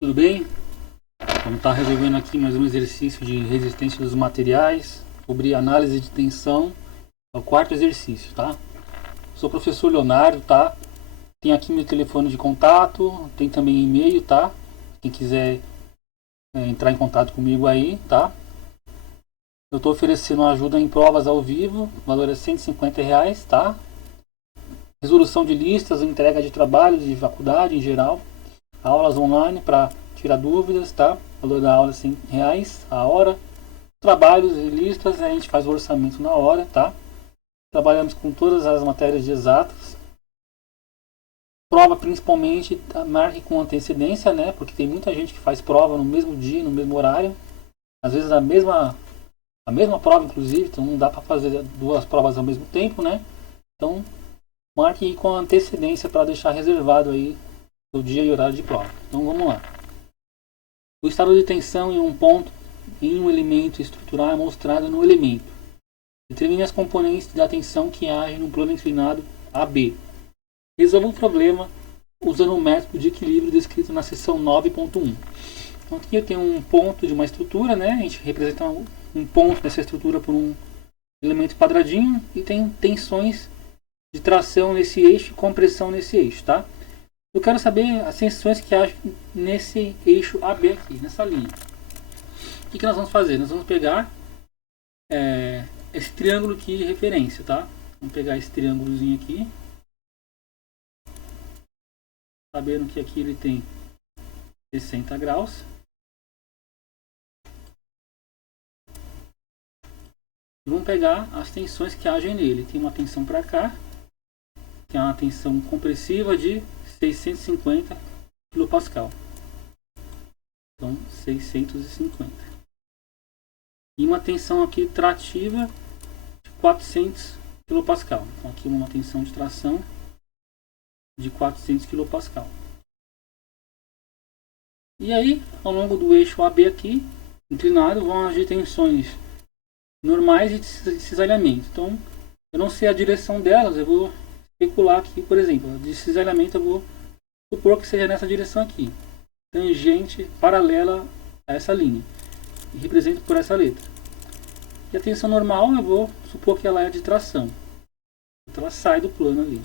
Tudo bem? Vamos estar resolvendo aqui mais um exercício de resistência dos materiais sobre análise de tensão. É o quarto exercício, tá? Sou o professor Leonardo, tá? Tem aqui meu telefone de contato, tem também e-mail, tá? Quem quiser entrar em contato comigo aí, tá? Eu estou oferecendo ajuda em provas ao vivo, o valor é R$ 150, tá? Resolução de listas, entrega de trabalhos de faculdade em geral, aulas online para tirar dúvidas, tá? O valor da aula é R$ 100 a hora. Trabalhos e listas, a gente faz o orçamento na hora, tá? Trabalhamos com todas as matérias de exatas. Prova principalmente, marque com antecedência, né? Porque tem muita gente que faz prova no mesmo dia, no mesmo horário. Às vezes a mesma prova, inclusive, então não dá para fazer duas provas ao mesmo tempo, né? Então, marque com antecedência para deixar reservado aí o dia e horário de prova. Então, vamos lá. O estado de tensão em um ponto, em um elemento estrutural é mostrado no elemento. Determine as componentes da tensão que agem no plano inclinado AB. Resolva o problema usando o método de equilíbrio descrito na seção 9.1. Então aqui eu tenho um ponto de uma estrutura, né? A gente representa um ponto dessa estrutura por um elemento quadradinho e tem tensões de tração nesse eixo e compressão nesse eixo, tá? Eu quero saber as tensões que agem nesse eixo AB aqui, nessa linha. O que nós vamos fazer? Nós vamos pegar esse triângulo aqui de referência, tá? Vamos pegar esse triângulozinho aqui. Sabendo que aqui ele tem 60 graus. E vamos pegar as tensões que agem nele. Tem uma tensão para cá, que é uma tensão compressiva de 650 kPa. Então, 650. E uma tensão aqui trativa de 400 kPa. Então, aqui uma tensão de tração de 400 kPa. E aí, ao longo do eixo AB aqui, inclinado, vão agir tensões normais de cisalhamento. Então, eu não sei a direção delas, eu vou especular aqui, por exemplo, de cisalhamento eu vou supor que seja nessa direção aqui, tangente paralela a essa linha, e represento por essa letra. E a tensão normal eu vou supor que ela é de tração, então ela sai do plano ali,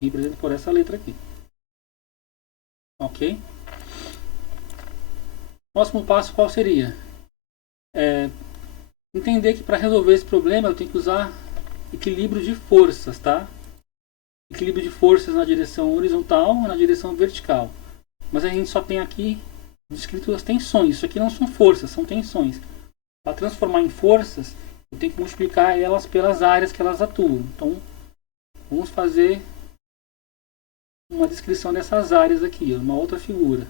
e represento por essa letra aqui. Ok? Próximo passo qual seria? Entender que para resolver esse problema eu tenho que usar equilíbrio de forças, tá? Equilíbrio de forças na direção horizontal ou na direção vertical. Mas a gente só tem aqui descrito as tensões. Isso aqui não são forças, são tensões. Para transformar em forças, eu tenho que multiplicar elas pelas áreas que elas atuam. Então, vamos fazer uma descrição dessas áreas aqui, uma outra figura.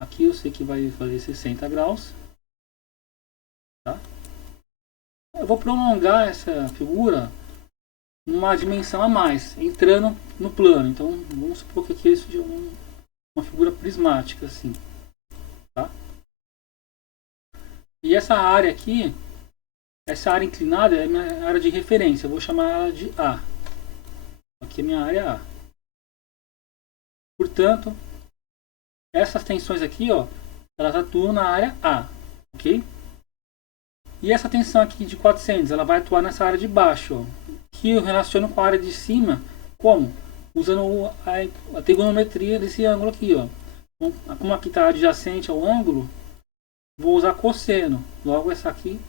Aqui eu sei que vai fazer 60 graus. Tá? Eu vou prolongar essa figura uma dimensão a mais, entrando no plano. Então, vamos supor que aqui isso é uma figura prismática, assim. Tá? E essa área aqui, essa área inclinada é a minha área de referência. Eu vou chamar ela de A. Aqui é a minha área A. Portanto, essas tensões aqui, ó, elas atuam na área A, ok? E essa tensão aqui de 400, ela vai atuar nessa área de baixo, ó, que eu relaciono com a área de cima, como? Usando a trigonometria desse ângulo aqui, ó. Então, como aqui está adjacente ao ângulo, vou usar cosseno. Logo, essa aqui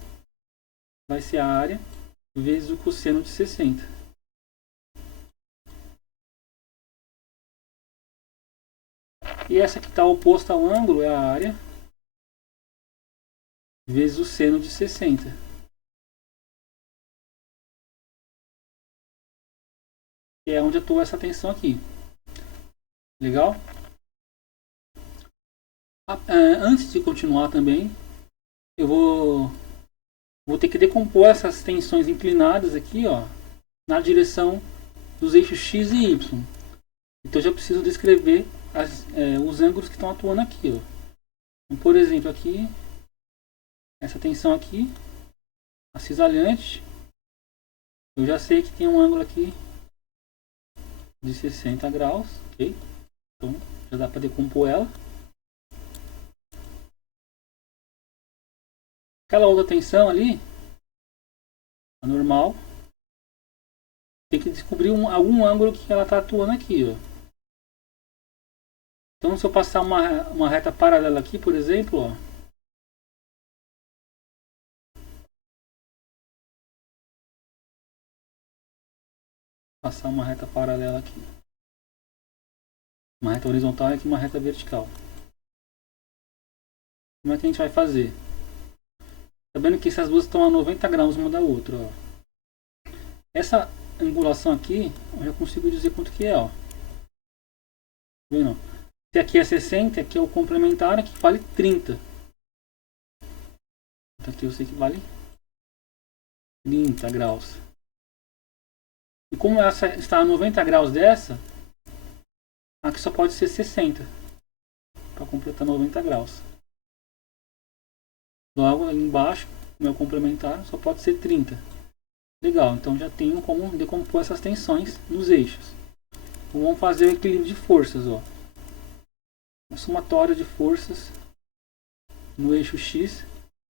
vai ser a área vezes o cosseno de 60. E essa que está oposta ao ângulo é a área vezes o seno de 60. Que é onde atua essa tensão aqui. Legal? Antes de continuar também, eu vou ter que decompor essas tensões inclinadas aqui, ó, na direção dos eixos x e y. Então eu já preciso descrever os ângulos que estão atuando aqui, ó. Então, por exemplo, aqui, essa tensão aqui, a cisalhante, eu já sei que tem um ângulo aqui de 60 graus, ok? Então já dá para decompor ela. Aquela outra tensão ali, a normal, tem que descobrir algum ângulo que ela está atuando aqui, ó. Então se eu passar uma reta paralela aqui, por exemplo, ó, passar uma reta paralela aqui, uma reta horizontal e aqui uma reta vertical. Como é que a gente vai fazer? Tá vendo que essas duas estão a 90 graus uma da outra, ó. Essa angulação aqui, eu já consigo dizer quanto que é, ó. Tá vendo? Se aqui é 60, aqui é o complementar, que vale 30. Então aqui eu sei que vale 30 graus. E como essa está a 90 graus dessa, aqui só pode ser 60 para completar 90 graus. Logo ali embaixo, o meu complementar só pode ser 30. Legal, então já tenho como decompor essas tensões nos eixos. Então, vamos fazer o equilíbrio de forças, ó. Uma somatória de forças no eixo X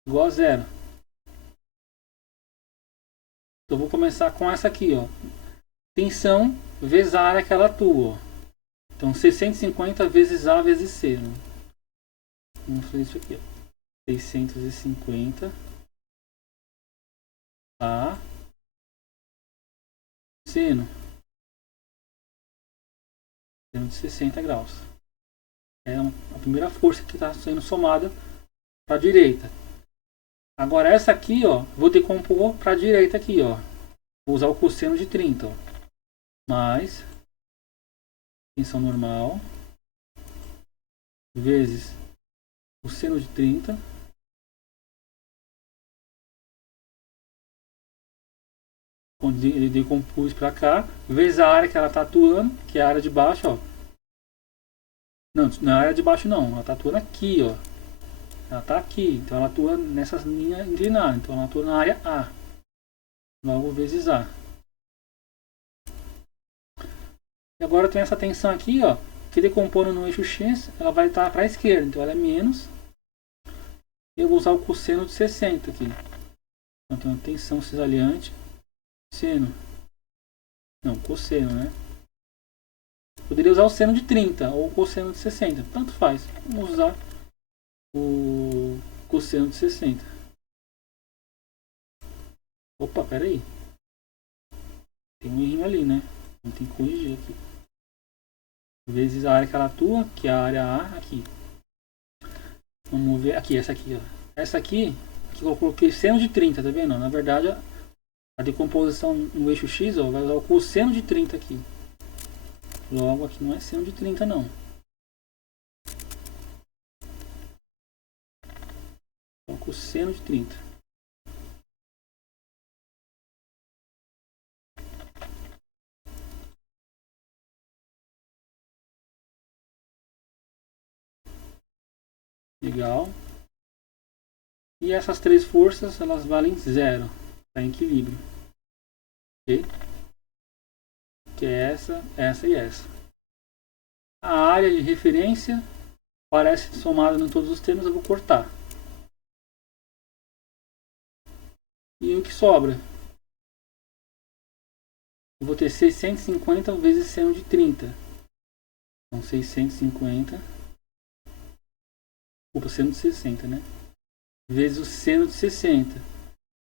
igual a zero. Então vou começar com essa aqui, ó. Tensão vezes a área que ela atua, ó. Então 650 vezes A vezes C, né? Vamos fazer isso aqui, ó. 650 A seno de 60 graus. É a primeira força que está sendo somada para a direita. Agora essa aqui, ó, vou decompor para a direita aqui, ó. Vou usar o cosseno de 30, ó. Mais tensão normal vezes o seno de 30 onde ele decompôs para cá, vezes a área que ela está atuando, que é a área de baixo, ó. Não, não é a área de baixo não, ela está atuando aqui, ó. Ela está aqui, então ela atua nessa linha inclinada, então ela atua na área A. Logo vezes A. E agora tem essa tensão aqui, ó, que decompondo no eixo X, ela vai estar para a esquerda, então ela é menos. Eu vou usar o cosseno de 60 aqui. Então tem uma tensão cisalhante, seno. Não, cosseno, né? Poderia usar o seno de 30 ou o cosseno de 60, tanto faz. Vamos usar o cosseno de 60. Opa, peraí. Tem um errinho ali, né? Tem que corrigir aqui. Vezes a área que ela atua, que é a área A, aqui. Vamos ver aqui, essa aqui, ó. Essa aqui eu coloquei seno de 30, tá vendo? Na verdade, a decomposição no eixo X, ó, vai usar o cosseno de 30 aqui. Logo, aqui não é seno de 30, não. É o cosseno de 30. Legal. E essas três forças, elas valem zero. Está em equilíbrio. Ok? Que é essa, essa e essa. A área de referência parece somada em todos os termos, eu vou cortar. E o que sobra? Eu vou ter 650 vezes seno de 30. Então 650. Desculpa, seno de 60, né? Vezes o seno de 60.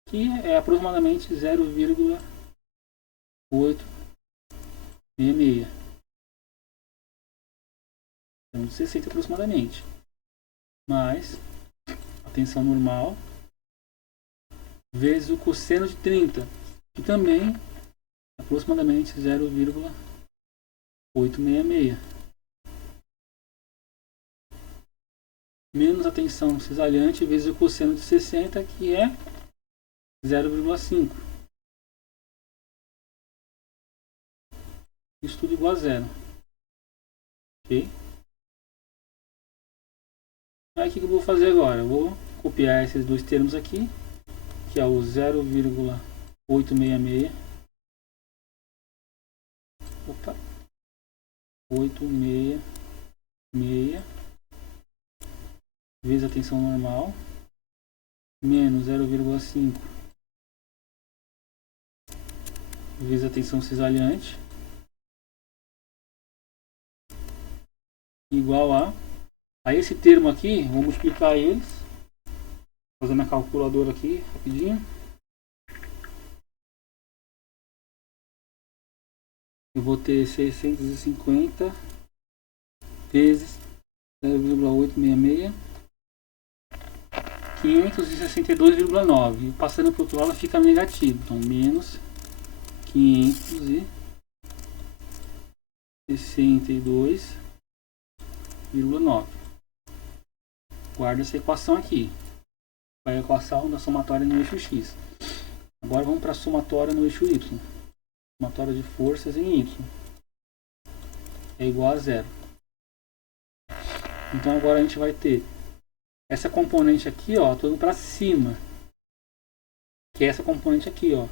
Que é aproximadamente 0,866. Seno de 60 aproximadamente. Mais a tensão normal vezes o cosseno de 30, que também é aproximadamente 0,866. Menos a tensão cisalhante vezes o cosseno de 60, que é 0,5. Isso tudo igual a zero. Ok? Aí o que eu vou fazer agora? Eu vou copiar esses dois termos aqui, que é o 0,866. Opa! 866 vezes a tensão normal menos 0,5 vezes a tensão cisalhante igual a esse termo aqui, vou multiplicar eles, fazendo a calculadora aqui rapidinho. Eu vou ter 650 vezes 0,866, 562,9. E passando para o outro lado fica negativo, então menos 562,9. Guarda essa equação aqui. Vai a equação da somatória no eixo X. Agora vamos para a somatória no eixo Y. Somatória de forças em Y é igual a zero. Então agora a gente vai ter essa componente aqui, ó, toda para cima, que é essa componente aqui, ó,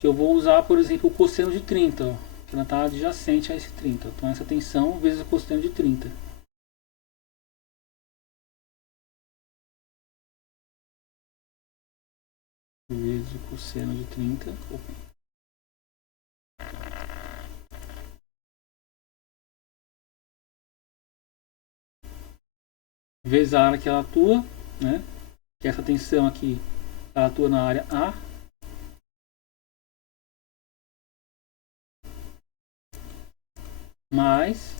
que eu vou usar, por exemplo, o cosseno de 30, ó, que ela está adjacente a esse 30. Então essa tensão vezes o cosseno de 30. Vezes o cosseno de 30. Vezes a área que ela atua, né? Que essa tensão aqui, ela atua na área A. Mais,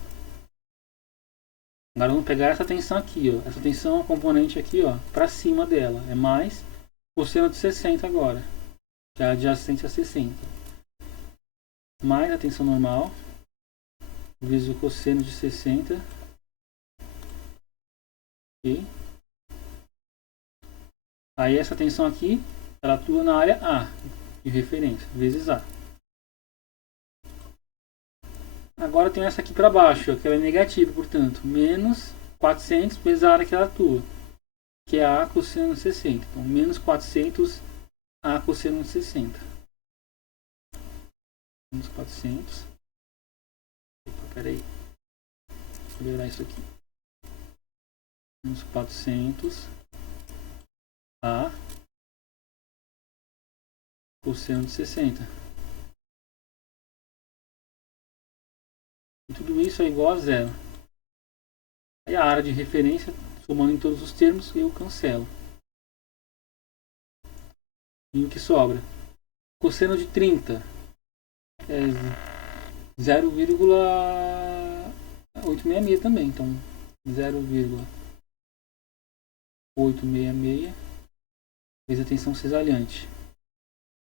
agora vamos pegar essa tensão aqui, ó. Essa tensão é a componente aqui, ó, para cima dela. É mais cosseno de 60 agora, que é adjacente a 60. Mais a tensão normal, vezes o cosseno de 60. Ok. Aí essa tensão aqui, ela atua na área A, de referência, vezes A. Agora tem essa aqui para baixo, que ela é negativa, portanto, menos 400 vezes a área que ela atua, que é A cosseno de 60. Então, menos 400 A cosseno de 60. Menos 400. Opa, peraí. Vou melhorar isso aqui. Menos 400 A cosseno de 60. E tudo isso é igual a zero. Aí a área de referência, somando em todos os termos, eu cancelo. E o que sobra? Cosseno de 30 é 0,866 também. Então 0,866 vezes a tensão cisalhante.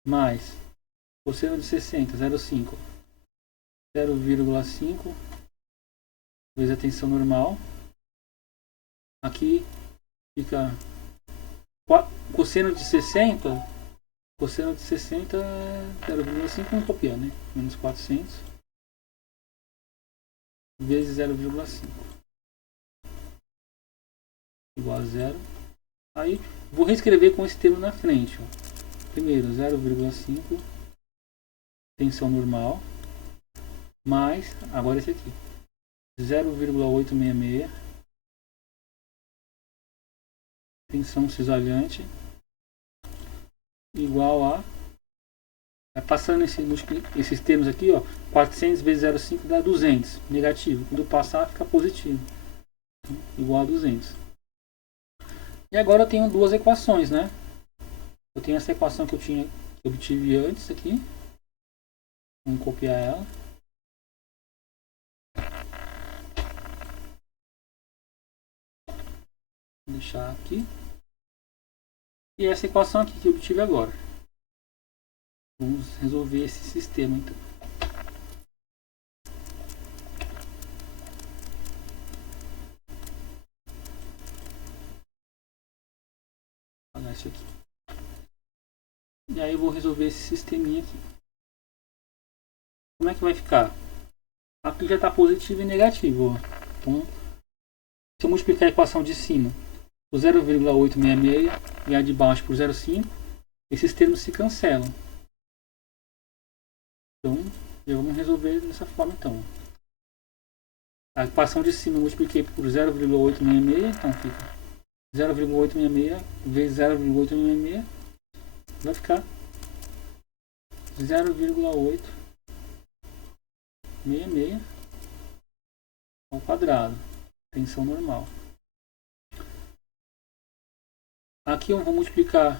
Mais cosseno de 60, 0,5. 0,5 vezes a tensão normal. Aqui fica cosseno de 60. Cosseno de 60 é 0,5, vamos copiar, né? Menos 400 vezes 0,5 igual a zero. Aí vou reescrever com esse termo na frente, ó. Primeiro 0,5 tensão normal, mais, agora esse aqui, 0,866 tensão cisalhante igual a, passando esses termos aqui, ó, 400 vezes 0,5 dá 200, negativo. Quando passar fica positivo, então, igual a 200. E agora eu tenho duas equações, né? Eu tenho essa equação que eu obtive antes aqui. Vamos copiar ela. Vou deixar aqui. E essa equação aqui que eu obtive agora. Vamos resolver esse sistema então. Vou apagar isso aqui. E aí eu vou resolver esse sisteminha aqui. Como é que vai ficar? Aqui já está positivo e negativo, ó. Então, se eu multiplicar a equação de cima por 0,866 e a de baixo por 0,5, esses termos se cancelam. Então, já vamos resolver dessa forma então. A equação de cima eu multipliquei por 0,866, então fica 0,866 vezes 0,866 vai ficar 0,866 ao quadrado, tensão normal. Aqui eu vou multiplicar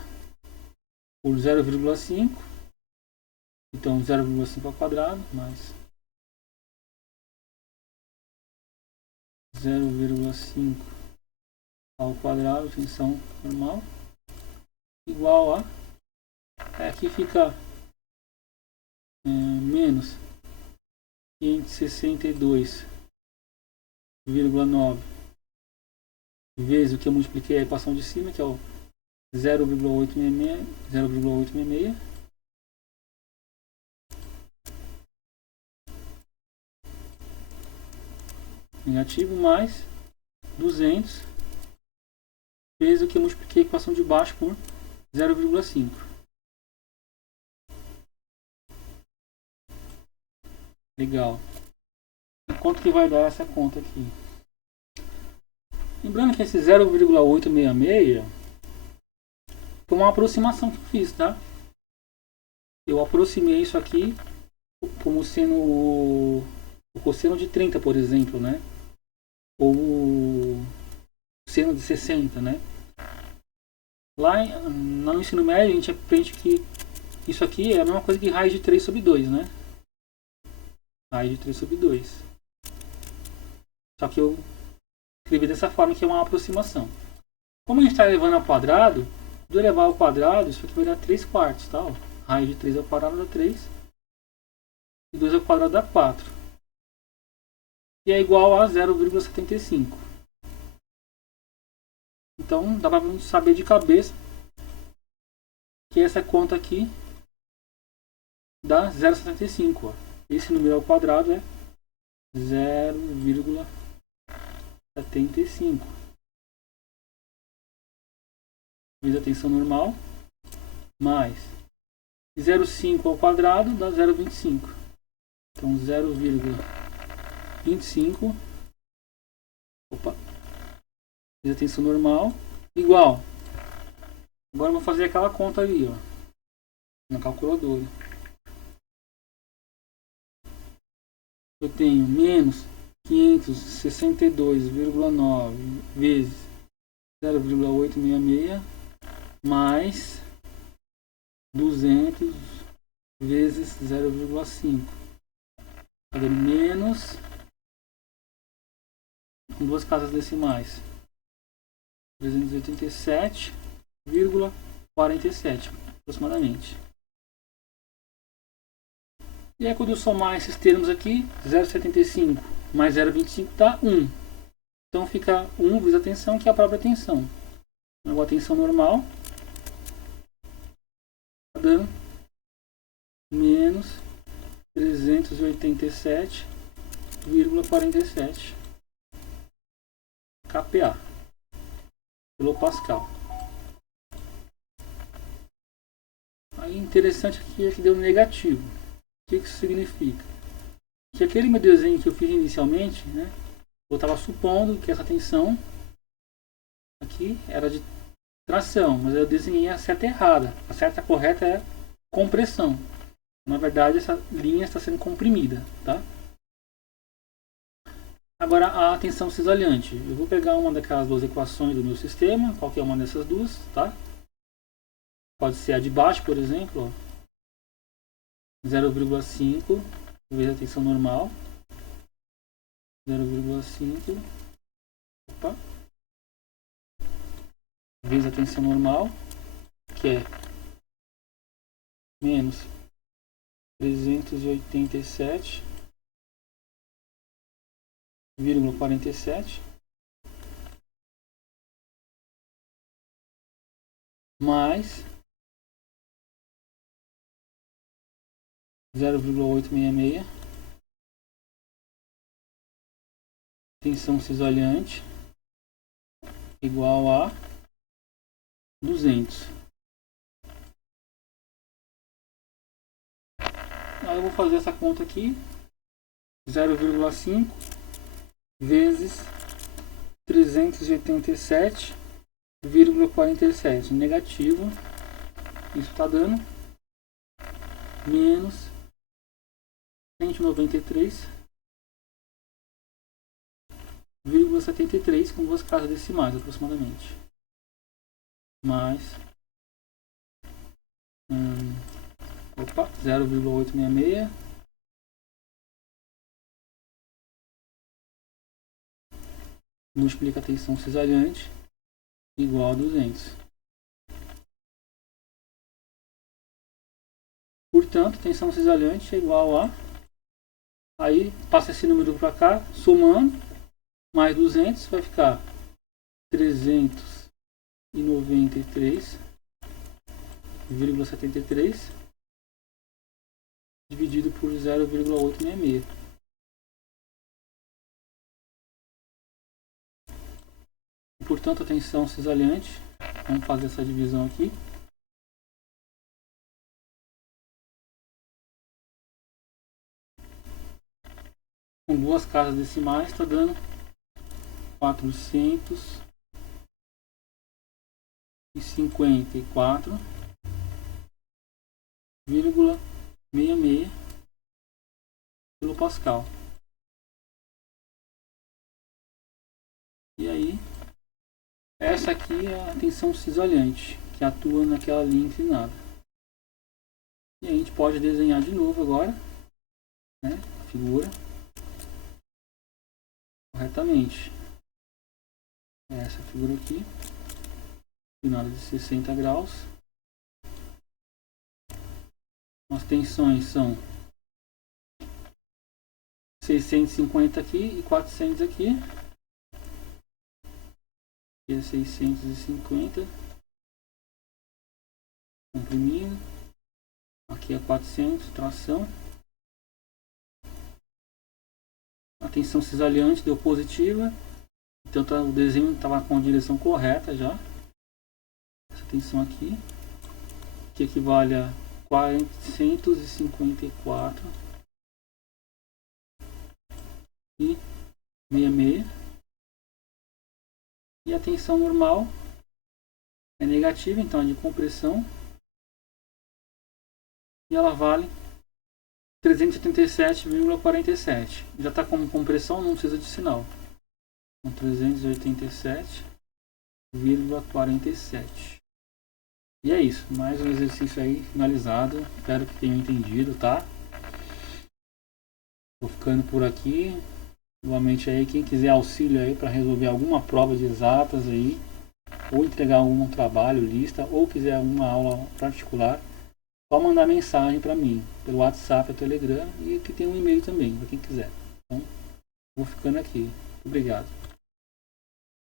por 0,5, então 0,5 ao quadrado mais 0,5 ao quadrado, tensão normal, igual a, aqui fica menos 562,9 vezes o que eu multipliquei a equação de cima, que é o 0,866, negativo, mais 200 vezes o que eu multipliquei a equação de baixo por 0,5. Legal. Quanto que vai dar essa conta aqui? Lembrando que esse 0,866 foi uma aproximação que eu fiz, tá? Eu aproximei isso aqui como sendo o cosseno de 30, por exemplo, né? Ou o seno de 60, né? Lá no ensino médio a gente aprende que isso aqui é a mesma coisa que raiz de 3 sobre 2, né? Raiz de 3 sobre 2. Só que eu escrevi dessa forma, que é uma aproximação. Como a gente está elevando ao quadrado, do elevar ao quadrado, isso aqui vai dar 3 quartos, tá? Raiz de 3 ao quadrado dá 3. E 2 ao quadrado dá 4. E é igual a 0,75. Então dá para saber de cabeça que essa conta aqui dá 0,75. Esse número ao quadrado é 0,75. Vezes a tensão normal, mais 0,5 ao quadrado dá 0,25. Então 0,25, vezes a tensão normal, igual. Agora eu vou fazer aquela conta ali, ó, na calculadora. Eu tenho menos 562,9 vezes 0,866 mais 200 vezes 0,5. Tá dando menos, com duas casas decimais, 387,47 aproximadamente. E aí, quando eu somar esses termos aqui, 0,75 mais 0,25 dá 1. Então fica 1 vezes a tensão, que é a própria tensão. Agora a tensão normal está dando menos 387,47 kPa pelo Pascal. Aí interessante aqui é que deu negativo. O que isso significa? Que aquele meu desenho que eu fiz inicialmente, né, eu estava supondo que essa tensão aqui era de tração, mas eu desenhei a seta errada. A seta correta é compressão. Na verdade, essa linha está sendo comprimida, tá? Agora a tensão cisalhante. Eu vou pegar uma daquelas duas equações do meu sistema, qualquer uma dessas duas, tá? Pode ser a de baixo, por exemplo, ó. 0,5 vezes a tensão normal, 0,5 vezes a tensão normal, que é menos 387,47 mais 0,866 tensão cisalhante igual a 200. Aí eu vou fazer essa conta aqui, 0,5 vezes 387 0,47 negativo, isso está dando menos 193,73 com duas casas decimais aproximadamente, mais 0,866 multiplica a tensão cisalhante igual a 200. Portanto, tensão cisalhante é igual a... Aí passa esse número para cá, somando, mais 200 vai ficar 393,73 dividido por 0,866. Portanto, a tensão cisalhante, vamos fazer essa divisão aqui. Com duas casas decimais está dando 454,66 kPa. E aí, essa aqui é a tensão cisalhante, que atua naquela linha inclinada. E a gente pode desenhar de novo agora, né, a figura corretamente. Essa figura aqui, inclinada de 60 graus. As tensões são 650 aqui e 400 aqui. Aqui é 650 comprimindo. Aqui é 400 tração. A tensão cisalhante deu positiva, então o desenho estava com a direção correta já. Essa tensão aqui, que equivale a 454,66. E a tensão normal é negativa, então é de compressão, e ela vale 387,47. Já está como compressão, não precisa de sinal. Então, 387,47. E é isso. Mais um exercício aí finalizado. Espero que tenham entendido, tá? Vou ficando por aqui. Igualmente aí, quem quiser auxílio aí para resolver alguma prova de exatas aí, ou entregar algum trabalho, lista, ou quiser alguma aula particular, só mandar mensagem para mim, pelo WhatsApp, ou Telegram, e aqui tem um e-mail também, para quem quiser. Então, vou ficando aqui. Obrigado.